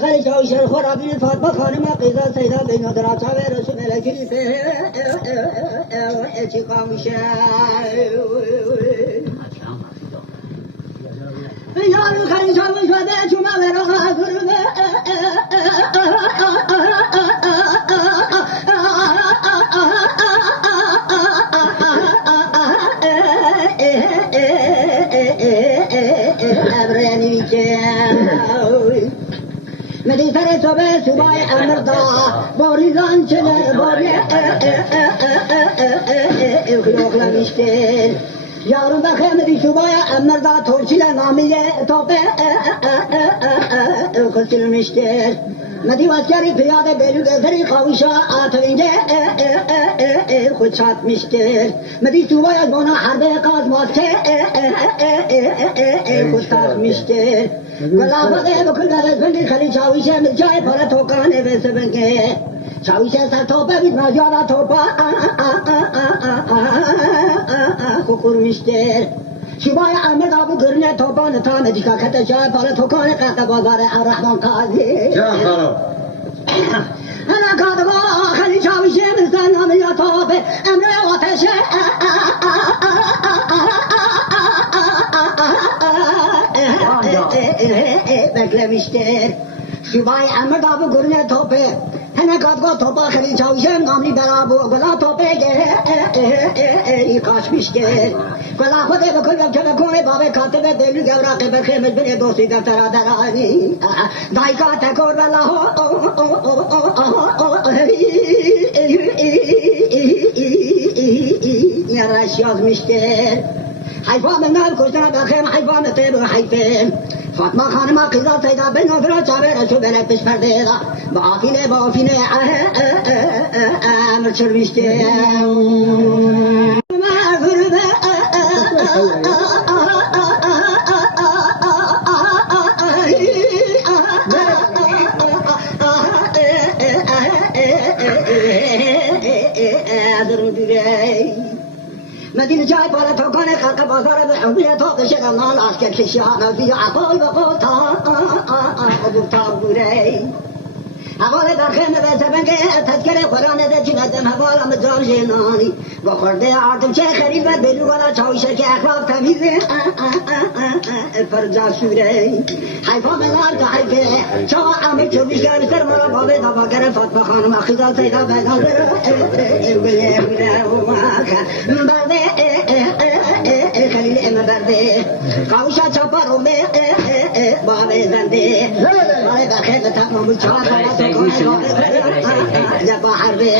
خالی چاوشر خورابی فاطمه خانم قیزا سیدا بین درا چاوه رسول ملکی به چی کامشه یارو خالی چاوش وده چوما برا خاکرمه ابرانی که مدی سر صبح صبای امردا باریزان چنر باری خلوخلا میشتر یارون بخیر مدی صبای امردا تورچیل نامیه توپه خلچل میشتر مدی واسکری پیاده بیلو گذری خویشا آتوینده خود شاد میشتر مدی صبای از بانا حربه قاز ماسته خود تاق میشتر گلابه بکل برزبندی خلی چاویشه جای پاره توکانه بسه بنگه چاویشه سر توپه بید مجارا توپا خکور میشتر شبای احمد آبو گرنه توپان تامه دیکا کتا جای پاره توکانه قطع بازار الرحمن قاضی جان خراب انا کادبا خلی چاویشه بزن نامی یا توپه امره آتشه beklemiştir. Şubay Ahmet abi görüne topu. Hene kadgo topa khali çavşem gamli berabu gula tope kaçmıştır. Gula khode bakul bakul kone babe katbe delu gevrak beklemiş beni dosti deftera derani. Dayka tekor valla yaraş yazmıştır. Hayfanın ev kuşuna bakayım hayfanı tebu hayfim. Fatma Hanım'a kızal sayda ben nazıra çare resul belekmiş perdeyda. Bafine emir çırmıştı. مدينة جاي بارا توكانة خلق بازار بحبية توقش غنال عسكر كشيانا في عقال وقوتا أبو تابوري أقول برخيمة بسبنك تذكر قرآن ذا جندم هوالا مدار جناني وخرده عارتم شيخ خريب بلو ولا چاوشة كأخلاق تميزة فرجا سوري حيفا ملار كحيفة شوا عمي چوبش كار سر مرا بابي دبا كر فاطمة خانم أخذال سيدا بناظر إبقلي وماك برده خليل إما برده قاوشة چپا رومي بابي زنده بابي برخيمة تمام الچواب جبا حربي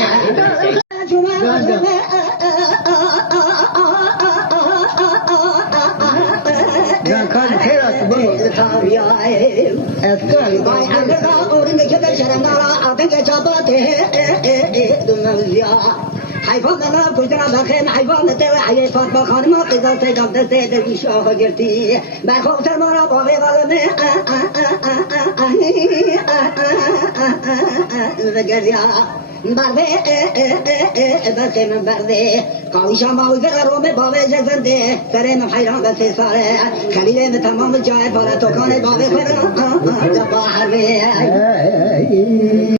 جان خان خير أصبر أذكر باي أمريكا أورين كذا شرنارا أبنك جابته دمزيا حيفان أنا كجرا بخيم حيفان توا حي فاطمة خانم قزا سيدام دسته درويش آخا گرتی برخوب سر مارا باوی والمه وگریا برده بخيم برده قاوشا ماوي فقروم باوي جزنده سرم حيران بسي ساره خليل تمام الجاهد بارا توكان باوي خدا جبا حربي